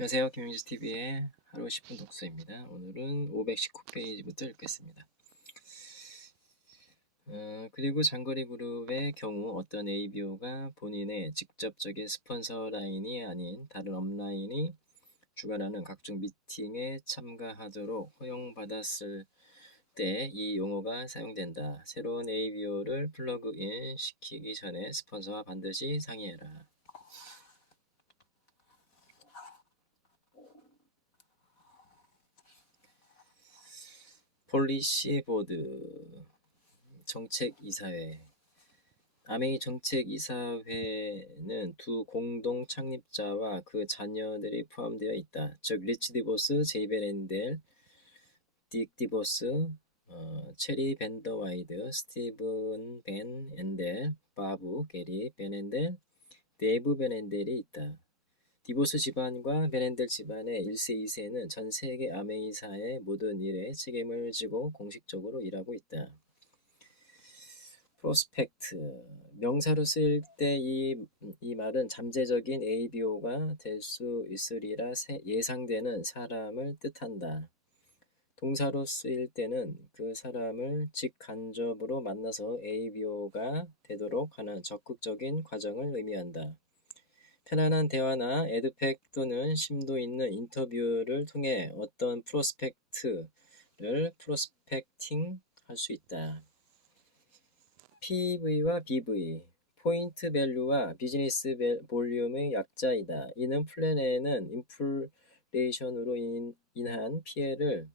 안녕하세요. 김민수TV의 하루 10분 독서입니다. 오늘은 519페이지부터 읽겠습니다. 그리고 장거리 그룹의 경우 어떤 ABO가 본인의 직접적인 스폰서 라인이 아닌 다른 업라인이 주관하는 각종 미팅에 참가하도록 허용받았을 때 이 용어가 사용된다. 새로운 ABO를 플러그인 시키기 전에 스폰서와 반드시 상의해라. 폴리시 보드 정책이사회 아메이 정책이사회는 두 공동 창립자와 그 자녀들이 포함되어 있다. 즉 리치 디보스, 제이 베렌델, 딕 디보스, 체리 밴더 와이드, 스티븐 벤 엔델, 바브, 게리 베렌델, 데이브 베렌델이 있다. 디보스 집안과 베렌델 집안의 1세, 2세는 전 세계 아메이사의 모든 일에 책임을 지고 공식적으로 일하고 있다. 프로스펙트 명사로 쓰일 때 이 말은 잠재적인 ABO가 될 수 있으리라 예상되는 사람을 뜻한다. 동사로 쓰일 때는 그 사람을 직간접으로 만나서 ABO가 되도록 하는 적극적인 과정을 의미한다. 편안한 대화나 에듀팩 또는 심도 있는 인터뷰를 통해 어떤 프로스펙트를 프로스펙팅 할 수 있다. PV와 BV, 포인트 밸류와 비즈니스 볼륨의 약자이다. 이는 플랜에는 인플레이션으로 인한 피해를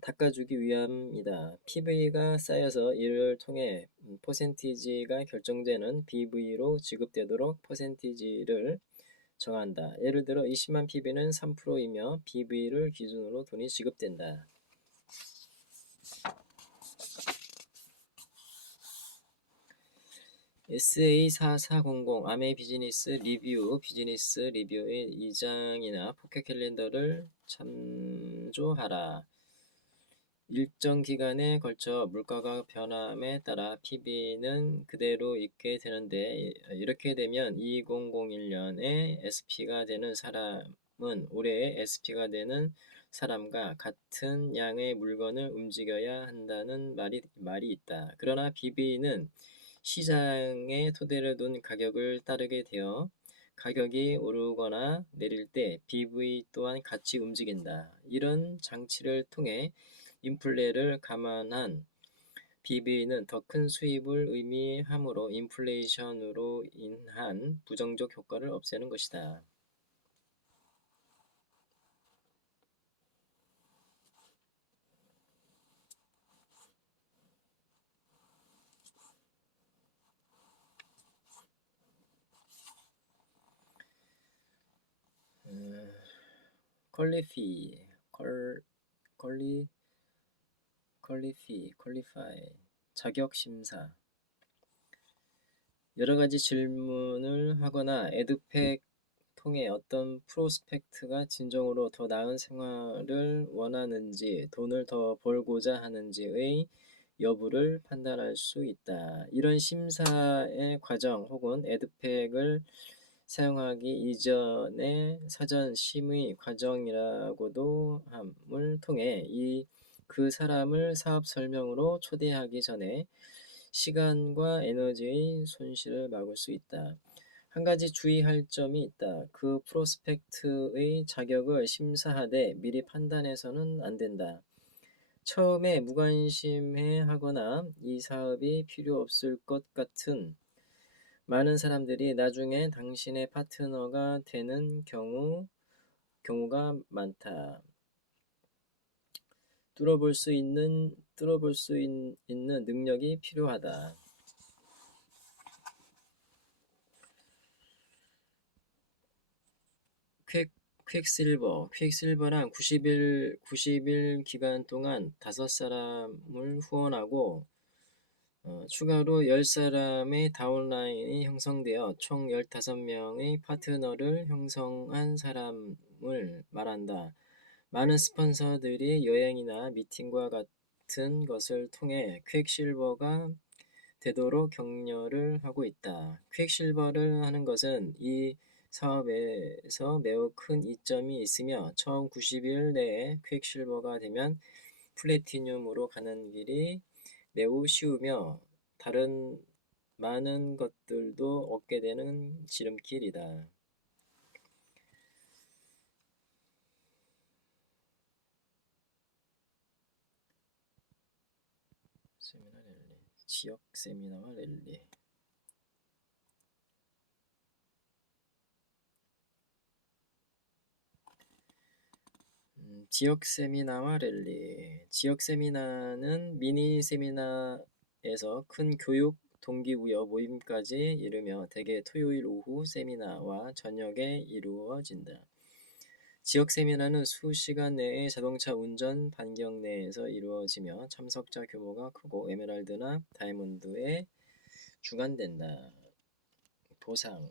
닦아주기 위함이다. PV가 쌓여서 이를 통해 퍼센티지가 결정되는 BV로 지급되도록 퍼센티지를 정한다. 예를 들어 20만 PV는 3%이며 BV를 기준으로 돈이 지급된다. SA4400 아메 비즈니스 리뷰의 2장이나 포켓 캘린더를 참조하라. 일정 기간에 걸쳐 물가가 변함에 따라 PB는 그대로 있게 되는데 이렇게 되면 2001년에 SP가 되는 사람은 올해의 SP가 되는 사람과 같은 양의 물건을 움직여야 한다는 말이 있다. 그러나 BB는 시장에 토대를 둔 가격을 따르게 되어 가격이 오르거나 내릴 때 BV 또한 같이 움직인다. 이런 장치를 통해 인플레를 감안한 BV는 더 큰 수입을 의미하므로 인플레이션으로 인한 부정적 효과를 없애는 것이다. 퀄리파이 자격 심사 여러 가지 질문을 하거나 에듀팩 통해 어떤 프로스펙트가 진정으로 더 나은 생활을 원하는지 돈을 더 벌고자 하는지의 여부를 판단할 수 있다. 이런 심사의 과정 혹은 에듀팩을 사용하기 이전의 사전 심의 과정이라고도 함을 통해 그 사람을 사업 설명으로 초대하기 전에 시간과 에너지의 손실을 막을 수 있다. 한 가지 주의할 점이 있다. 그 프로스펙트의 자격을 심사하되 미리 판단해서는 안 된다. 처음에 무관심해 하거나 이 사업이 필요 없을 것 같은 많은 사람들이 나중에 당신의 파트너가 되는 경우가 많다. 뚫어볼 수 있는 능력이 필요하다. 퀵실버란 90일 기간 동안 5사람을 후원하고 추가로 10사람의 다운라인이 형성되어 총 15명의 파트너를 형성한 사람을 말한다. 많은 스폰서들이 여행이나 미팅과 같은 것을 통해 퀵실버가 되도록 격려를 하고 있다. 퀵실버를 하는 것은 이 사업에서 매우 큰 이점이 있으며 처음 90일 내에 퀵실버가 되면 플래티늄으로 가는 길이 매우 쉬우며 다른 많은 것들도 얻게 되는 지름길이다. 세미나 랠리, 지역 세미나와 랠리. 지역 세미나와 랠리. 지역 세미나는 미니 세미나에서 큰 교육 동기부여 모임까지 이르며 대개 토요일 오후 세미나와 저녁에 이루어진다. 지역 세미나는 수시간 내에 자동차 운전 반경 내에서 이루어지며 참석자 규모가 크고 에메랄드나 다이몬드에 주관된다. 보상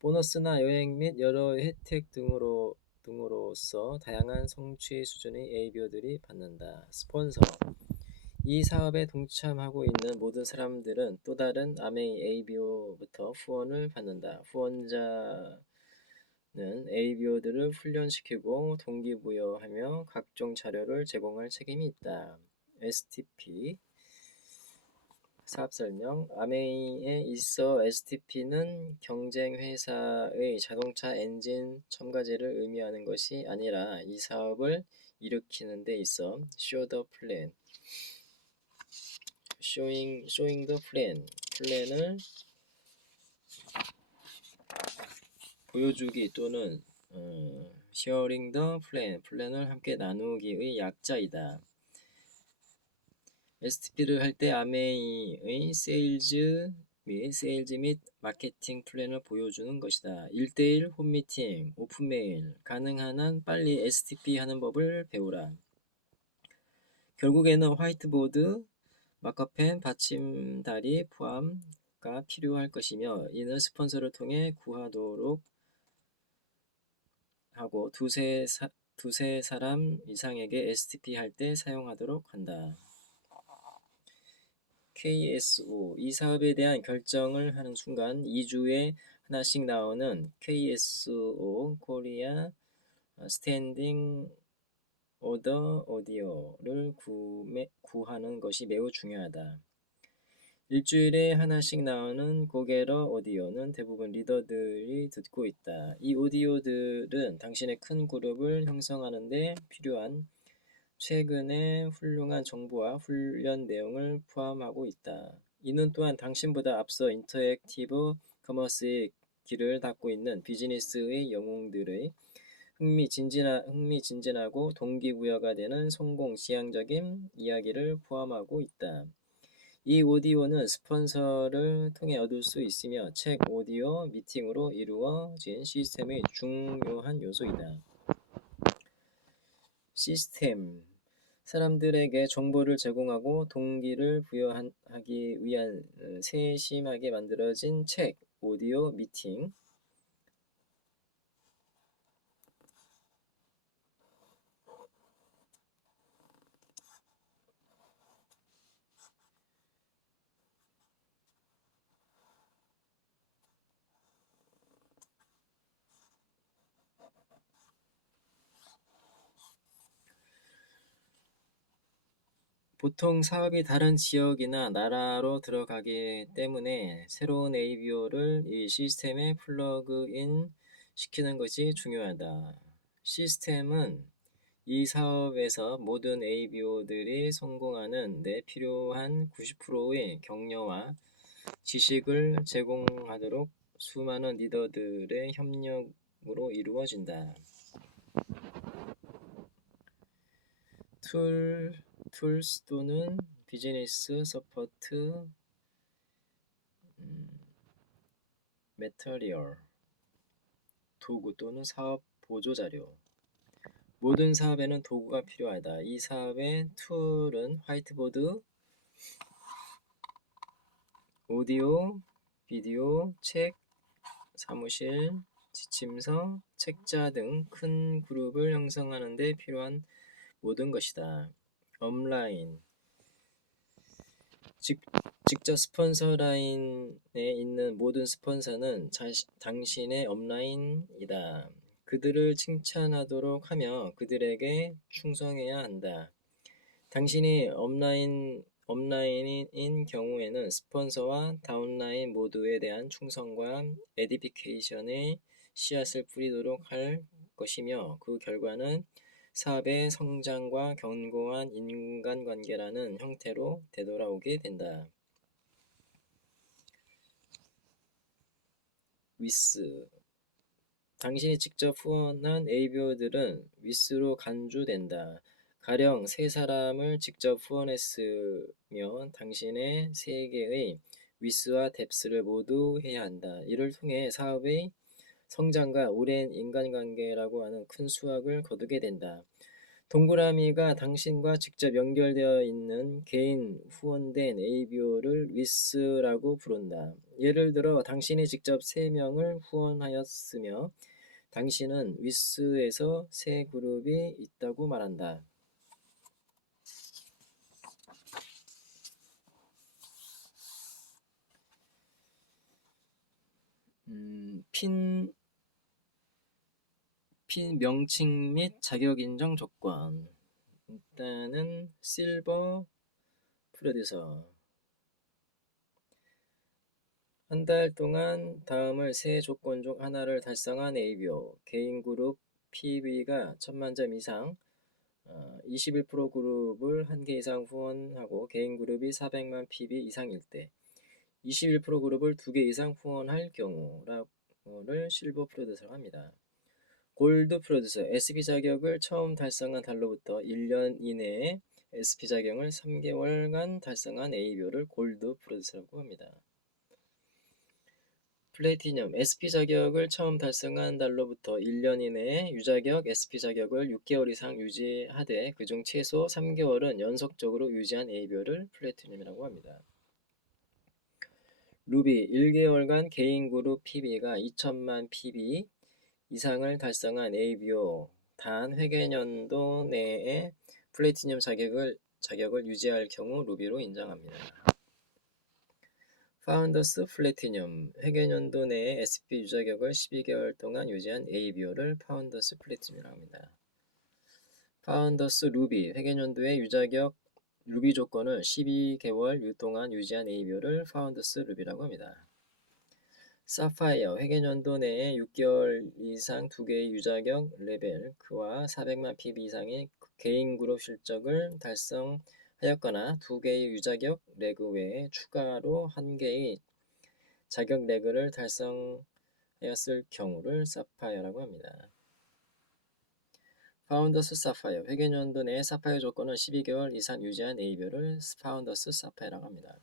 보너스나 여행 및 여러 혜택 등으로서 다양한 성취 수준의 ABO들이 받는다. 스폰서 이 사업에 동참하고 있는 모든 사람들은 또 다른 아메이 ABO부터 후원을 받는다. 후원자는 ABO들을 훈련시키고 동기부여하며 각종 자료를 제공할 책임이 있다. STP 사업 설명 아메이에 있어 STP는 경쟁 회사의 자동차 엔진 첨가제를 의미하는 것이 아니라 이 사업을 일으키는 데 있어 showing the 플랜을 보여주기 또는 sharing the 플랜을 함께 나누기의 약자이다. STP를 할 때 아메이의 세일즈 및 마케팅 플랜을 보여주는 것이다. 1대1 홈미팅, 오픈메일, 가능한 한 빨리 STP 하는 법을 배우라. 결국에는 화이트보드, 마커펜, 받침다리 포함가 필요할 것이며 이는 스폰서를 통해 구하도록 하고 두세 사람 이상에게 STP 할 때 사용하도록 한다. KSO 이 사업에 대한 결정을 하는 순간 2주에 하나씩 나오는 KSO 코리아 스탠딩 오더 오디오를 구하는 것이 매우 중요하다. 일주일에 하나씩 나오는 고게러 오디오는 대부분 리더들이 듣고 있다. 이 오디오들은 당신의 큰 그룹을 형성하는 데 필요한 최근의 훌륭한 정보와 훈련 내용을 포함하고 있다. 이는 또한 당신보다 앞서 인터랙티브 커머스의 길을 닦고 있는 비즈니스의 영웅들의 흥미진진하고 동기부여가 되는 성공 지향적인 이야기를 포함하고 있다. 이 오디오는 스폰서를 통해 얻을 수 있으며 책 오디오 미팅으로 이루어진 시스템의 중요한 요소이다. 시스템 사람들에게 정보를 제공하고 동기를 부여하기 위한 세심하게 만들어진 책, 오디오, 미팅. 보통 사업이 다른 지역이나 나라로 들어가기 때문에 새로운 ABO를 이 시스템에 플러그인 시키는 것이 중요하다. 시스템은 이 사업에서 모든 ABO들이 성공하는 데 필요한 90%의 격려와 지식을 제공하도록 수많은 리더들의 협력으로 이루어진다. 툴스 또는 비즈니스 서포트 매터리얼 도구 또는 사업 보조자료 모든 사업에는 도구가 필요하다. 이 사업의 툴은 화이트보드, 오디오, 비디오, 책, 사무실, 지침서, 책자 등 큰 그룹을 형성하는 데 필요한 모든 것이다. 업라인 직접 스폰서 라인에 있는 모든 스폰서는 당신의 업라인이다. 그들을 칭찬하도록 하며 그들에게 충성해야 한다. 당신이 업라인인 경우에는 스폰서와 다운라인 모두에 대한 충성과 에디피케이션의 씨앗을 뿌리도록 할 것이며 그 결과는 사업의 성장과 견고한 인간관계라는 형태로 되돌아오게 된다. 위스 당신이 직접 후원한 ABO들은 위스로 간주된다. 가령 세 사람을 직접 후원했으면 당신의 세 개의 위스와 뎁스를 모두 해야 한다. 이를 통해 사업의 성장과 오랜 인간관계라고 하는 큰 수확을 거두게 된다. 동그라미가 당신과 직접 연결되어 있는 개인 후원된 ABO를 위스라고 부른다. 예를 들어 당신이 직접 3명을 후원하였으며 당신은 위스에서 세 그룹이 있다고 말한다. 핀 명칭 및 자격 인정 조건. 일단은 실버 프로듀서. 한 달 동안 다음을 세 조건 중 하나를 달성한 ABO. 개인 그룹 PB가 1000만 점 이상, 21% 그룹을 1개 이상 후원하고 개인 그룹이 400만 PB 이상일 때, 21% 그룹을 2개 이상 후원할 경우를 실버 프로듀서라고 합니다. 골드 프로듀서, SP 자격을 처음 달성한 달로부터 1년 이내에 SP 자격을 3개월간 달성한 ABO를 골드 프로듀서라고 합니다. 플래티넘, SP 자격을 처음 달성한 달로부터 1년 이내에 유자격 SP 자격을 6개월 이상 유지하되 그중 최소 3개월은 연속적으로 유지한 ABO를 플래티넘이라고 합니다. 루비, 1개월간 개인 그룹 PB가 2000만 PB 이상을 달성한 ABO, 단 회계연도 내에 플래티넘 자격을 유지할 경우 루비로 인정합니다. 파운더스 플래티넘, 회계연도 내에 SP 유자격을 12개월 동안 유지한 ABO를 파운더스 플래티넘이라고 합니다. 파운더스 루비, 회계연도의 유자격 루비 조건을 12개월 동안 유지한 ABO를 파운더스 루비라고 합니다. 사파이어, 회계연도 내에 6개월 이상 2개의 유자격 레벨, 그와 400만 PB 이상의 개인 그룹 실적을 달성하였거나 2개의 유자격 레그 외에 추가로 1개의 자격 레그를 달성하였을 경우를 사파이어라고 합니다. 파운더스 사파이어, 회계연도 내에 사파이어 조건은 12개월 이상 유지한 ABO를 파운더스 사파이어라고 합니다.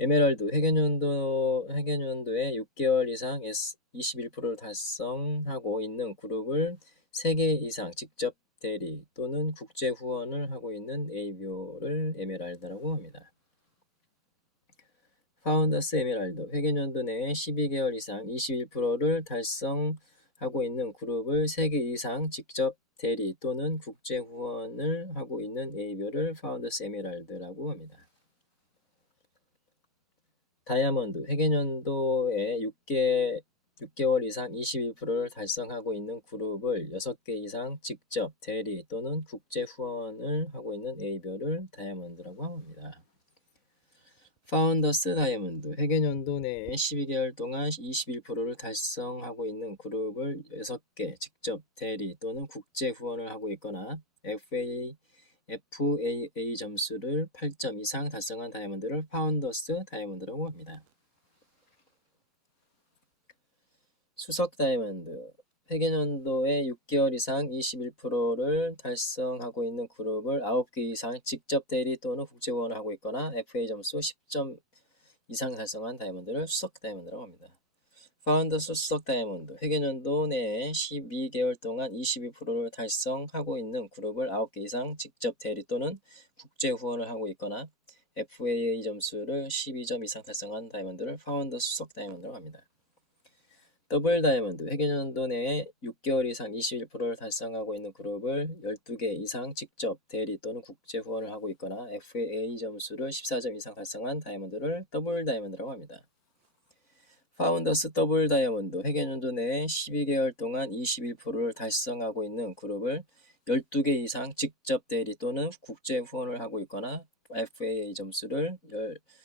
에메랄드, 회계연도에 6개월 이상 21%를 달성하고 있는 그룹을 3개 이상 직접 대리 또는 국제 후원을 하고 있는 ABO를 에메랄드라고 합니다. 파운더스 에메랄드, 회계연도 내에 12개월 이상 21%를 달성하고 있는 그룹을 3개 이상 직접 대리 또는 국제 후원을 하고 있는 ABO를 파운더스 에메랄드라고 합니다. 다이아몬드, 회계연도에 6개월 이상 21%를 달성하고 있는 그룹을 6개 이상 직접 대리 또는 국제 후원을 하고 있는 ABO를 다이아몬드라고 합니다. 파운더스 다이아몬드, 회계연도 내에 12개월 동안 21%를 달성하고 있는 그룹을 6개 직접 대리 또는 국제 후원을 하고 있거나 FAA 점수를 8점 이상 달성한 다이아몬드를 파운더스 다이아몬드라고 합니다. 수석 다이아몬드, 회계연도에 6개월 이상 21%를 달성하고 있는 그룹을 9개 이상 직접 대리 또는 국제 후원을 하고 있거나 FA 점수 10점 이상 달성한 다이아몬드를 수석 다이아몬드라고 합니다. 파운더스 수석 다이아몬드, 회계연도 내에 12개월 동안 22%를 달성하고 있는 그룹을 9개 이상 직접 대리 또는 국제 후원을 하고 있거나 FAA 점수를 12점 이상 달성한 다이아몬드를 파운더스 수석 다이아몬드라고 합니다. 더블 다이아몬드, 회계연도 내에 6개월 이상 21%를 달성하고 있는 그룹을 12개 이상 직접 대리 또는 국제 후원을 하고 있거나 FAA 점수를 14점 이상 달성한 다이아몬드를 더블 다이아몬드라고 합니다. 파운더스 더블 다이아몬드, 회계연도 내에 12개월 동안 21%를 달성하고 있는 그룹을 12개 이상 직접 대리 또는 국제 후원을 하고 있거나 FAA 점수를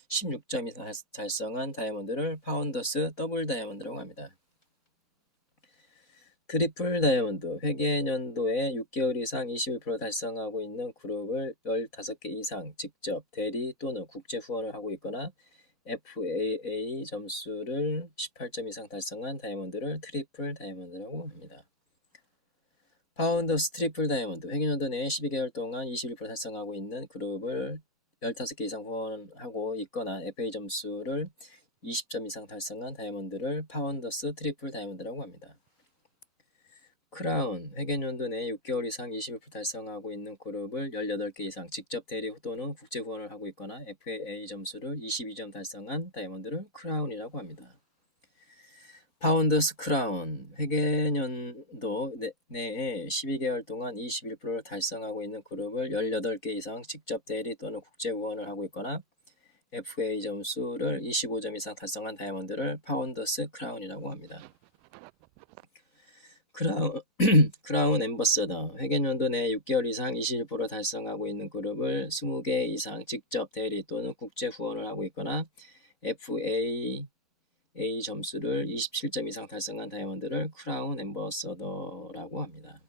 16점 이상 달성한 다이아몬드를 파운더스 더블 다이아몬드라고 합니다. 트리플 다이아몬드, 회계연도에 6개월 이상 21% 달성하고 있는 그룹을 15개 이상 직접 대리 또는 국제 후원을 하고 있거나 FAA 점수를 18점 이상 달성한 다이아몬드를 트리플 다이아몬드라고 합니다. 파운더스 트리플 다이아몬드, 회계연도 내에 12개월 동안 21% 달성하고 있는 그룹을 15개 이상 후원하고 있거나 FAA 점수를 20점 이상 달성한 다이아몬드를 파운더스 트리플 다이아몬드라고 합니다. 크라운, 회계연도 내에 6개월 이상 21% 달성하고 있는 그룹을 18개 이상 직접 대리 또는 국제 후원을 하고 있거나 FAA 점수를 22점 달성한 다이아몬드를 크라운이라고 합니다. 파운더스 크라운, 회계연도 내에 12개월 동안 21%를 달성하고 있는 그룹을 18개 이상 직접 대리 또는 국제 후원을 하고 있거나 FAA 점수를 25점 이상 달성한 다이아몬드를 파운더스 크라운이라고 합니다. 크라운 앰버서더, 회계연도 내에 6개월 이상 21% 달성하고 있는 그룹을 20개 이상 직접 대리 또는 국제 후원을 하고 있거나 FAA 점수를 27점 이상 달성한 다이아몬드를 크라운 앰버서더라고 합니다.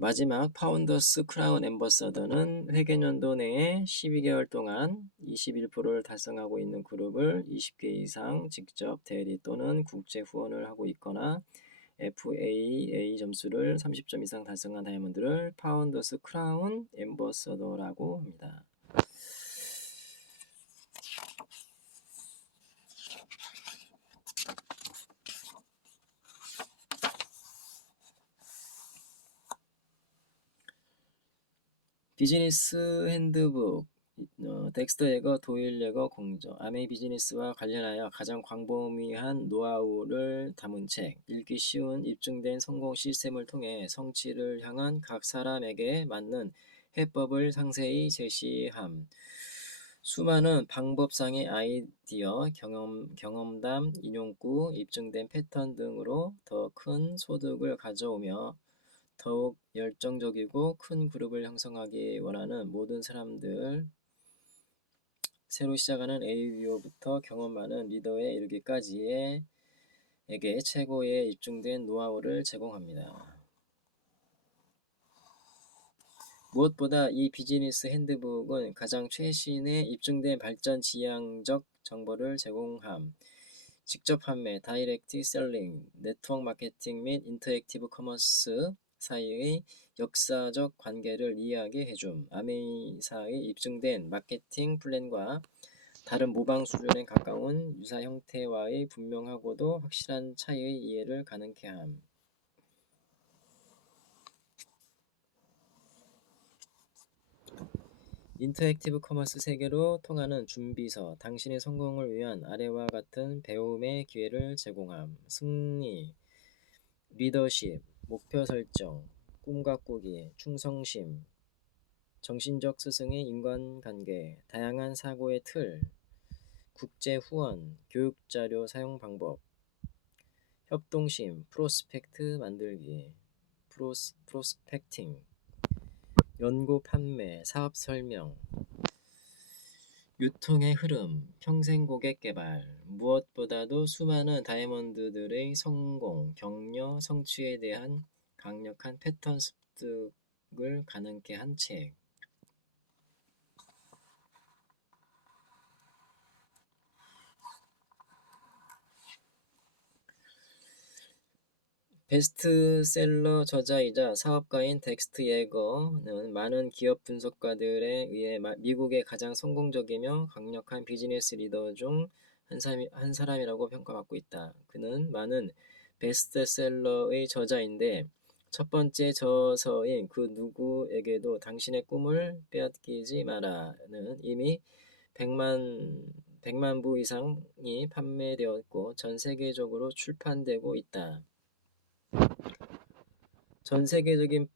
마지막 파운더스 크라운 앰버서더는 회계연도 내에 12개월 동안 21%를 달성하고 있는 그룹을 20개 이상 직접 대리 또는 국제 후원을 하고 있거나 FAA 점수를 30점 이상 달성한 다이아몬드를 파운더스 크라운 앰버서더라고 합니다. 비즈니스 핸드북, 덱스터 예거, 도일 예거 공저, 아메이 비즈니스와 관련하여 가장 광범위한 노하우를 담은 책, 읽기 쉬운 입증된 성공 시스템을 통해 성취를 향한 각 사람에게 맞는 해법을 상세히 제시함. 수많은 방법상의 아이디어, 경험담, 인용구, 입증된 패턴 등으로 더 큰 소득을 가져오며 더욱 열정적이고 큰 그룹을 형성하기 원하는 모든 사람들, 새로 시작하는 ABO부터 경험 많은 리더에 이르기까지에게 최고의 입증된 노하우를 제공합니다. 무엇보다 이 비즈니스 핸드북은 가장 최신의 입증된 발전 지향적 정보를 제공함. 직접 판매, 다이렉트 셀링, 네트워크 마케팅 및 인터랙티브 커머스 사이의 역사적 관계를 이해하게 해줌. 아메이사의 입증된 마케팅 플랜과 다른 모방 수준에 가까운 유사 형태와의 분명하고도 확실한 차이의 이해를 가능케 함. 인터랙티브 커머스 세계로 통하는 준비서, 당신의 성공을 위한 아래와 같은 배움의 기회를 제공함. 승리, 리더십, 목표 설정, 꿈과 꾸기, 충성심, 정신적 스승의 인간관계, 다양한 사고의 틀, 국제 후원, 교육자료 사용 방법, 협동심, 프로스펙트 만들기, 프로스펙팅, 연구 판매, 사업 설명, 유통의 흐름, 평생 고객 개발, 무엇보다도 수많은 다이아몬드들의 성공, 격려, 성취에 대한 강력한 패턴 습득을 가능케 한 책. 베스트셀러 저자이자 사업가인 덱스터 예거는 많은 기업 분석가들에 의해 미국의 가장 성공적이며 강력한 비즈니스 리더 중 한 사람이라고 평가받고 있다. 그는 많은 베스트셀러의 저자인데 첫 번째 저서인 그 누구에게도 당신의 꿈을 빼앗기지 마라는 이미 100만 100만 부 이상이 판매되었고 전 세계적으로 출판되고 있다. 전 세계적인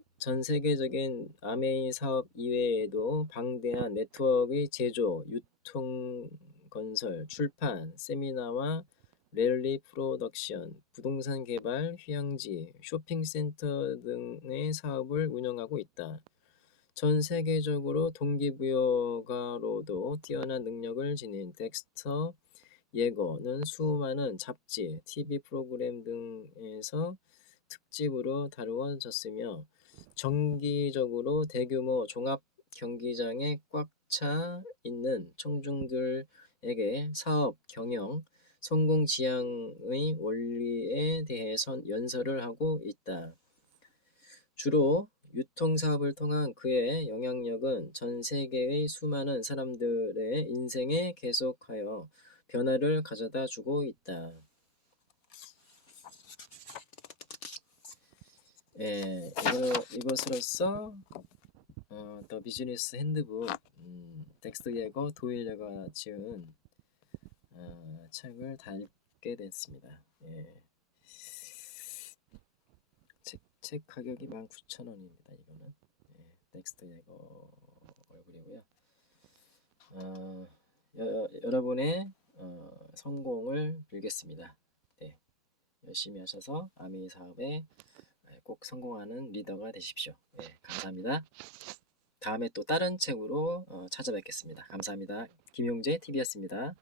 아메이 사업 이외에도 방대한 네트워크의 제조, 유통, 건설, 출판, 세미나와 랠리 프로덕션, 부동산 개발, 휴양지, 쇼핑센터 등의 사업을 운영하고 있다. 전 세계적으로 동기부여가로도 뛰어난 능력을 지닌 덱스터 예거는 수많은 잡지, TV 프로그램 등에서 특집으로 다루어졌으며 정기적으로 대규모 종합 경기장에 꽉 차 있는 청중들에게 사업, 경영, 성공 지향의 원리에 대해 연설을 하고 있다. 주로 유통사업을 통한 그의 영향력은 전 세계의 수많은 사람들의 인생에 계속하여 변화를 가져다 주고 있다. 예, 이것으로써 더 비즈니스 핸드북 덱스터 예거, 도일 예거가 지은 책을 다 읽게 됐습니다. 예. 책 가격이 19,000원입니다. 이거는 덱스터 예거 얼굴이고요. 여러분의 성공을 빌겠습니다. 네, 열심히 하셔서 아메이 사업에 꼭 성공하는 리더가 되십시오. 네, 감사합니다. 다음에 또 다른 책으로 찾아뵙겠습니다. 감사합니다. 김용재 TV였습니다.